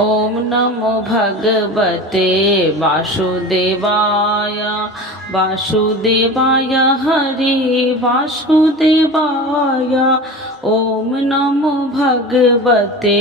ओम नमो भगवते वासुदेवाय। वासुदेवाय हरे वासुदेवाय। ओम नमो भगवते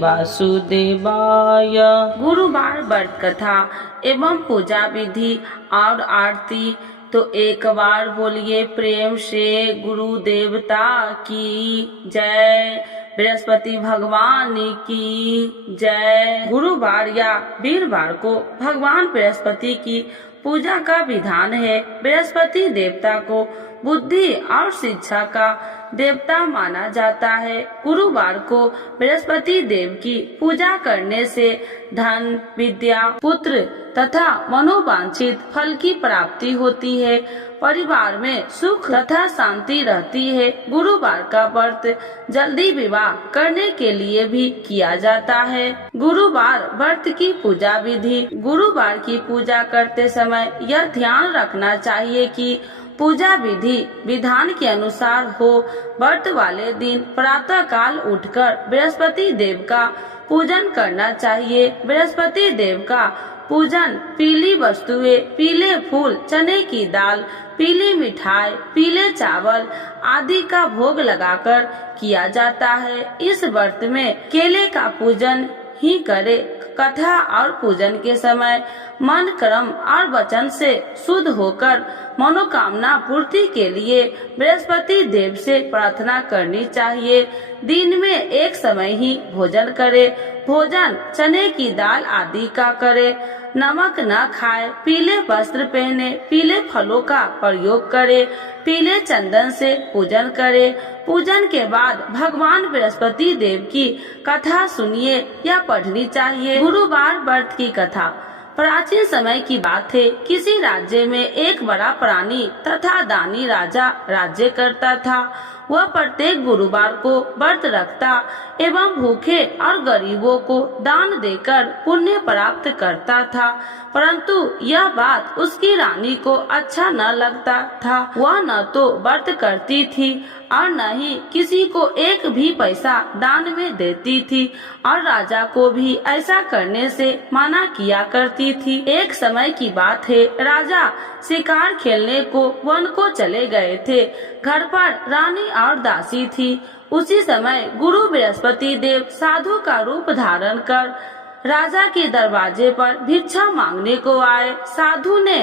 वासुदेवाय। गुरुवार व्रत कथा एवं पूजा विधि और आरती। तो एक बार बोलिए प्रेम से गुरु देवता की जय, बृहस्पति भगवान की जय। गुरुवार या वीरवार को भगवान बृहस्पति की पूजा का विधान है। बृहस्पति देवता को बुद्धि और शिक्षा का देवता माना जाता है। गुरुवार को बृहस्पति देव की पूजा करने से धन, विद्या, पुत्र तथा मनोवांछित फल की प्राप्ति होती है। परिवार में सुख तथा शांति रहती है। गुरुवार का व्रत जल्दी विवाह करने के लिए भी किया जाता है। गुरुवार व्रत की पूजा विधि। गुरुवार की पूजा करते समय यह ध्यान रखना चाहिए कि पूजा विधि विधान के अनुसार हो। व्रत वाले दिन प्रातः काल उठकर बृहस्पति देव का पूजन करना चाहिए। बृहस्पति देव का पूजन पीली वस्तुएं, पीले फूल, चने की दाल, पीली मिठाई, पीले चावल आदि का भोग लगाकर किया जाता है। इस व्रत में केले का पूजन ही करे। कथा और पूजन के समय मन, कर्म और वचन से शुद्ध होकर मनोकामना पूर्ति के लिए बृहस्पति देव से प्रार्थना करनी चाहिए। दिन में एक समय ही भोजन करे। भोजन चने की दाल आदि का करे। नमक न खाए। पीले वस्त्र पहने। पीले फलों का प्रयोग करे। पीले चंदन से पूजन करे। पूजन के बाद भगवान बृहस्पति देव की कथा सुनिए या पढ़नी चाहिए। गुरुवार व्रत की कथा। प्राचीन समय की बात है। किसी राज्य में एक बड़ा प्राणी तथा दानी राजा राज्य करता था। वह प्रत्येक गुरुवार को व्रत रखता एवं भूखे और गरीबों को दान देकर पुण्य प्राप्त करता था। परंतु यह बात उसकी रानी को अच्छा न लगता था। वह न तो व्रत करती थी और न ही किसी को एक भी पैसा दान में देती थी और राजा को भी ऐसा करने से मना किया करती थी। एक समय की बात है। राजा शिकार खेलने को वन को चले गए थे। घर पर रानी और दासी थी। उसी समय गुरु बृहस्पति देव साधु का रूप धारण कर राजा के दरवाजे पर भिक्षा मांगने को आए। साधु ने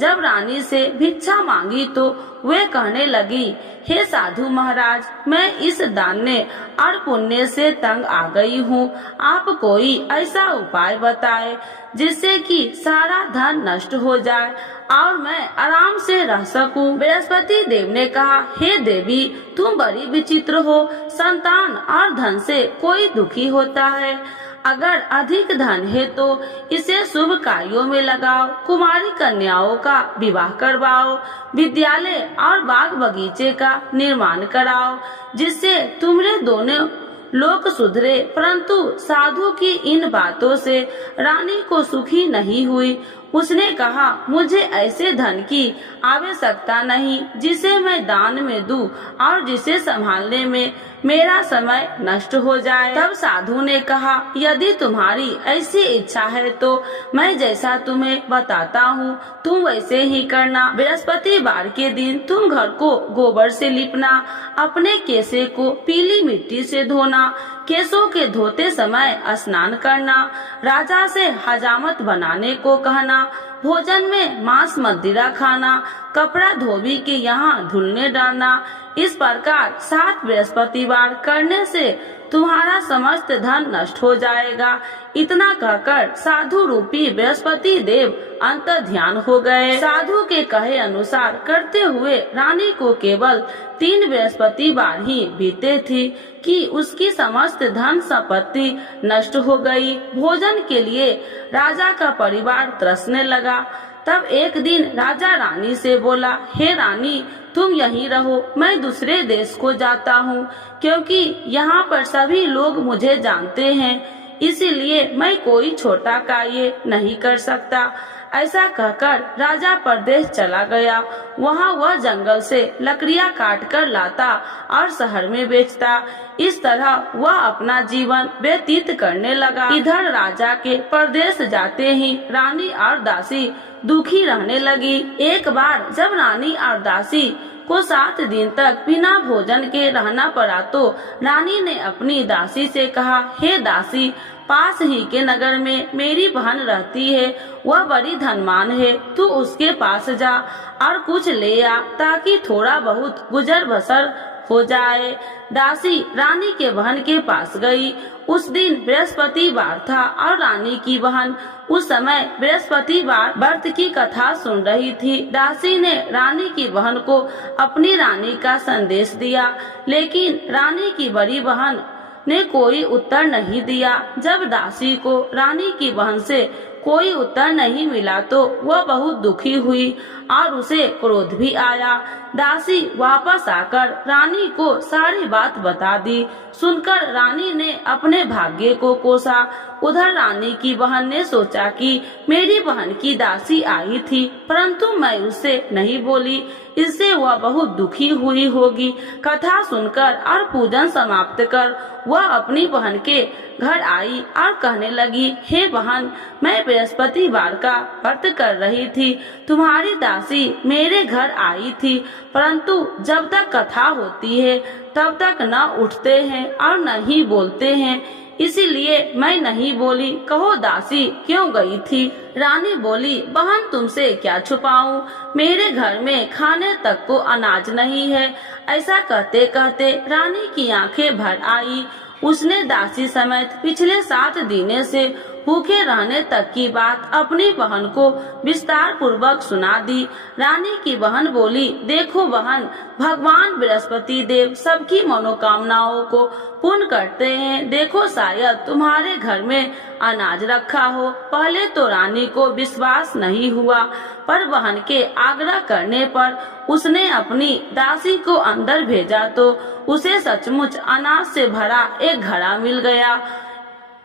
जब रानी से भिक्षा मांगी तो वे कहने लगी, हे साधु महाराज, मैं इस दान्य और पुण्य से तंग आ गई हूँ। आप कोई ऐसा उपाय बताए जिससे कि सारा धन नष्ट हो जाए और मैं आराम से रह सकूं। बृहस्पति देव ने कहा, हे देवी, तुम बड़ी विचित्र हो। संतान और धन से कोई दुखी होता है। अगर अधिक धन है तो इसे शुभ कार्यों में लगाओ। कुमारी कन्याओं का विवाह करवाओ। विद्यालय और बाग बगीचे का निर्माण कराओ जिससे तुम्हारे दोनों लोग सुधरे। परंतु साधु की इन बातों से रानी को सुखी नहीं हुई। उसने कहा, मुझे ऐसे धन की आवश्यकता नहीं जिसे मैं दान में दूं और जिसे संभालने में मेरा समय नष्ट हो जाए। तब साधु ने कहा, यदि तुम्हारी ऐसी इच्छा है तो मैं जैसा तुम्हें बताता हूँ तुम वैसे ही करना। बृहस्पतिवार के दिन तुम घर को गोबर से लिपना। अपने केसे को पीली मिट्टी से धोना। केसों के धोते समय स्नान करना। राजा से हजामत बनाने को कहना। भोजन में मांस मदिरा खाना। कपड़ा धोबी के यहाँ धुलने डालना। इस प्रकार 7 बृहस्पतिवार करने से तुम्हारा समस्त धन नष्ट हो जाएगा। इतना कहकर साधु रूपी बृहस्पति देव अंतर ध्यान हो गए। साधु के कहे अनुसार करते हुए रानी को केवल 3 बृहस्पतिवार ही बीते थी कि उसकी समस्त धन संपत्ति नष्ट हो गई। भोजन के लिए राजा का परिवार तरसने लगा। तब एक दिन राजा रानी से बोला, हे रानी, तुम यहीं रहो, मैं दूसरे देश को जाता हूँ क्योंकि यहाँ पर सभी लोग मुझे जानते हैं। इसीलिए मैं कोई छोटा कार्य नहीं कर सकता। ऐसा कहकर राजा परदेश चला गया। वहाँ वह जंगल से लकड़ियाँ काट कर लाता और शहर में बेचता। इस तरह वह अपना जीवन व्यतीत करने लगा। इधर राजा के परदेश जाते ही रानी और दासी दुखी रहने लगी। एक बार जब रानी और दासी को 7 दिन तक बिना भोजन के रहना पड़ा तो रानी ने अपनी दासी से कहा, हे दासी, पास ही के नगर में मेरी बहन रहती है, वह बड़ी धनवान है, तू उसके पास जा और कुछ ले आ ताकि थोड़ा बहुत गुजर बसर हो जाए। दासी रानी के बहन के पास गई। उस दिन बृहस्पतिवार था और रानी की बहन उस समय बृहस्पतिवार व्रत की कथा सुन रही थी। दासी ने रानी की बहन को अपनी रानी का संदेश दिया, लेकिन रानी की बड़ी बहन ने कोई उत्तर नहीं दिया। जब दासी को रानी की बहन से कोई उत्तर नहीं मिला तो वह बहुत दुखी हुई और उसे क्रोध भी आया। दासी वापस आकर रानी को सारी बात बता दी। सुनकर रानी ने अपने भाग्य को कोसा। उधर रानी की बहन ने सोचा कि मेरी बहन की दासी आई थी, परंतु मैं उससे नहीं बोली, इससे वह बहुत दुखी हुई होगी। कथा सुनकर और पूजन समाप्त कर वह अपनी बहन के घर आई और कहने लगी, हे बहन, मैं बृहस्पतिवार का व्रत कर रही थी, तुम्हारी दासी मेरे घर आई थी, परंतु जब तक कथा होती है तब तक न उठते हैं और न ही बोलते हैं, इसीलिए मैं नहीं बोली। कहो दासी क्यों गई थी? रानी बोली, बहन तुमसे क्या छुपाऊं, मेरे घर में खाने तक को अनाज नहीं है। ऐसा कहते कहते रानी की आंखें भर आई। उसने दासी समेत पिछले 7 दिनों से भूखे रहने तक की बात अपनी बहन को विस्तार पूर्वक सुना दी। रानी की बहन बोली, देखो बहन, भगवान बृहस्पति देव सबकी मनोकामनाओं को पूर्ण करते हैं। देखो शायद तुम्हारे घर में अनाज रखा हो। पहले तो रानी को विश्वास नहीं हुआ, पर बहन के आग्रह करने पर उसने अपनी दासी को अंदर भेजा तो उसे सचमुच अनाज से भरा एक घड़ा मिल गया।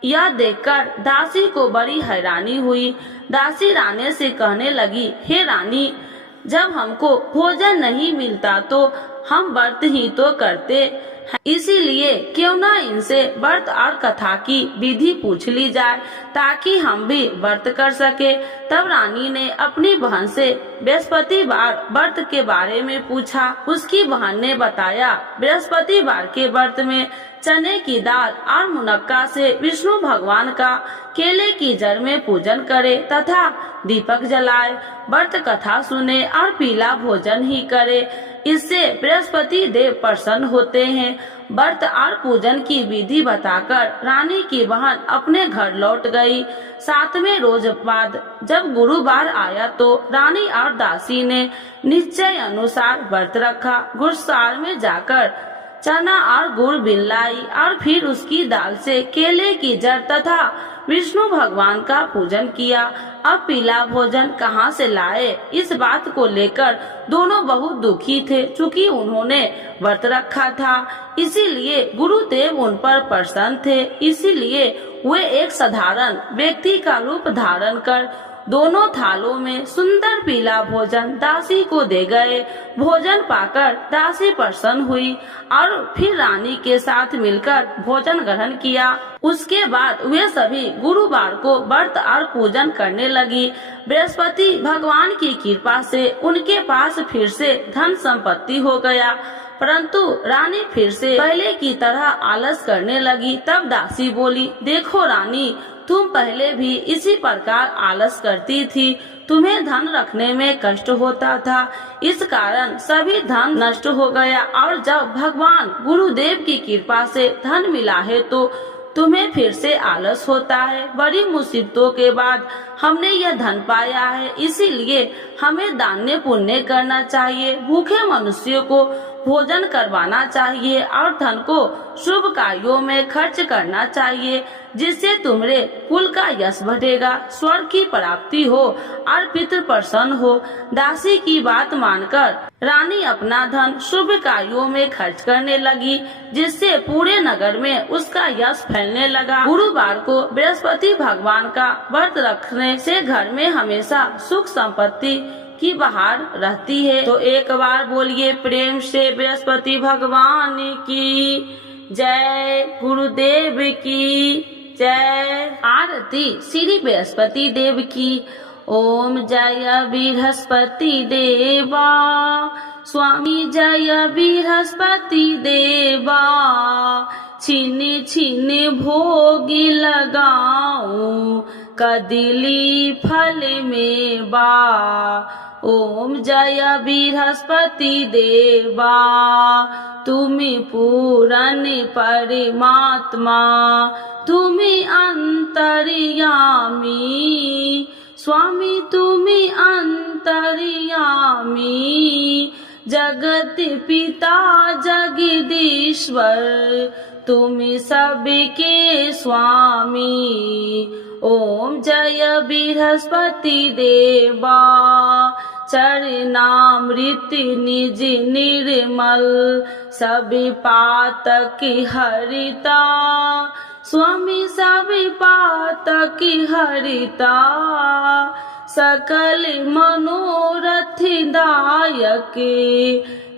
यह देखकर दासी को बड़ी हैरानी हुई। दासी रानी से कहने लगी, हे रानी, जब हमको भोजन नहीं मिलता तो हम व्रत ही तो करते हैं, इसीलिए क्यों न इनसे व्रत और कथा की विधि पूछ ली जाए ताकि हम भी व्रत कर सके। तब रानी ने अपनी बहन से बृहस्पतिवार व्रत के बारे में पूछा। उसकी बहन ने बताया, बृहस्पतिवार के व्रत में चने की दाल और मुनक्का से विष्णु भगवान का केले की जड़ में पूजन करे तथा दीपक जलाए, व्रत कथा सुने और पीला भोजन ही करे, इससे बृहस्पति देव प्रसन्न होते हैं। व्रत और पूजन की विधि बताकर रानी की बहन अपने घर लौट गई। 7वें रोज बाद जब गुरुवार आया तो रानी और दासी ने निश्चय अनुसार व्रत रखा। गुरुसार में जाकर चना और गुड़ बिन लाई और फिर उसकी दाल से केले की जड़ तथा विष्णु भगवान का पूजन किया। अब पीला भोजन कहाँ से लाए, इस बात को लेकर दोनों बहुत दुखी थे। चूँकि उन्होंने व्रत रखा था, इसीलिए गुरुदेव उन पर प्रसन्न थे। इसीलिए वे एक साधारण व्यक्ति का रूप धारण कर दोनों थालों में सुंदर पीला भोजन दासी को दे गए। भोजन पाकर दासी प्रसन्न हुई और फिर रानी के साथ मिलकर भोजन ग्रहण किया। उसके बाद वे सभी गुरुवार को व्रत और पूजन करने लगी। बृहस्पति भगवान की कृपा से उनके पास फिर से धन संपत्ति हो गया, परंतु रानी फिर से पहले की तरह आलस करने लगी। तब दासी बोली, देखो रानी, तुम पहले भी इसी प्रकार आलस करती थी, तुम्हें धन रखने में कष्ट होता था, इस कारण सभी धन नष्ट हो गया, और जब भगवान गुरुदेव की कृपा से धन मिला है तो तुम्हें फिर से आलस होता है। बड़ी मुसीबतों के बाद हमने यह धन पाया है, इसीलिए हमें दान पुण्य करना चाहिए। भूखे मनुष्यों को भोजन करवाना चाहिए और धन को शुभ कार्यों में खर्च करना चाहिए, जिससे तुम्हारे कुल का यश बढ़ेगा, स्वर्ग की प्राप्ति हो और पितृ प्रसन्न हो। दासी की बात मानकर रानी अपना धन शुभ कार्यों में खर्च करने लगी, जिससे पूरे नगर में उसका यश फैलने लगा। गुरुवार को बृहस्पति भगवान का व्रत रखने से घर में हमेशा सुख संपत्ति की बहार रहती है। तो एक बार बोलिए प्रेम से बृहस्पति भगवान की जय, गुरुदेव की जय। आरती श्री बृहस्पति देव की। ओम जय बृहस्पति देवा, स्वामी जय बृहस्पति देवा, छिन छिन भोगी लगाऊं कदिली फल में बा। ओम जय बृहस्पति देवा, तुम्ही पूरन परमात्मा, तुम्ही अंतर्यामी, स्वामी तुम्ही अंतर्यामी, जगत पिता जगदीश्वर, तुम्ही सबके स्वामी। ओम जय बृहस्पति देवा, चरणामृत निज निर्मल, सभी पातक हरिता, स्वामी सभी पातक हरिता, सकल मनोरथ दायक,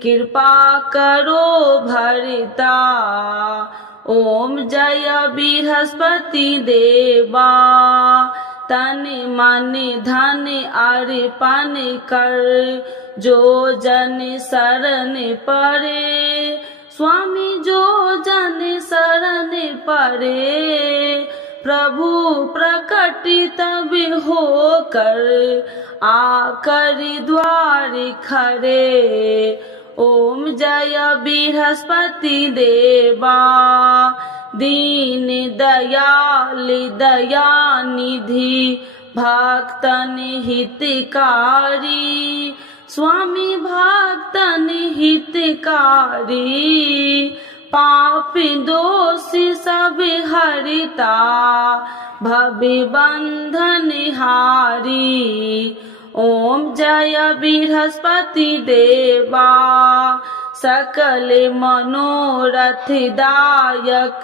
कृपा करो भरता। ओम जय बृहस्पति देवा, तन मन धन अर्पण कर, जो जन शरण पड़े, स्वामी जो जन शरण पड़े, प्रभु प्रकट तब होकर आकर द्वार खड़े। ओम जय बृहस्पति देवा, दीन दयाल दया निधि, भक्तन हितकारी, स्वामी भक्तन हितकारी, पाप दोष सब हरिता, भव बंधन हारी। ओम जय बृहस्पति देवा, सकल मनोरथ दायक,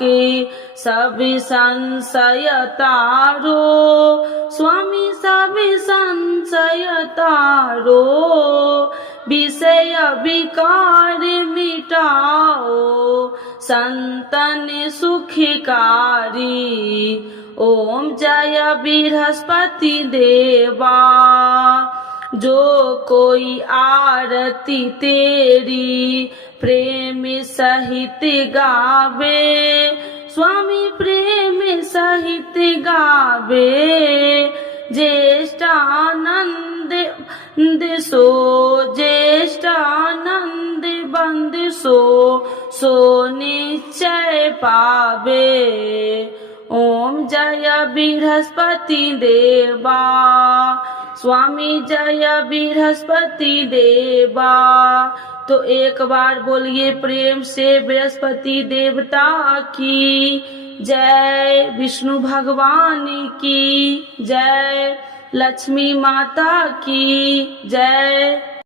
सब संशय तारो, स्वामी सब संशय तारो, विषय विकार मिटाओ, संतन सुखकारी। ओम जय बृहस्पति देवा, जो कोई आरती तेरी प्रेम सहित गावे, स्वामी प्रेम सहित गावे, ज्येष्ठानंद सो, ज्येष्ठानंद बंद सो निश्चय पावे। ओम जय बृहस्पति देवा, स्वामी जय बृहस्पति देवा। तो एक बार बोलिए प्रेम से बृहस्पति देवता की जय, विष्णु भगवान की जय, लक्ष्मी माता की जय।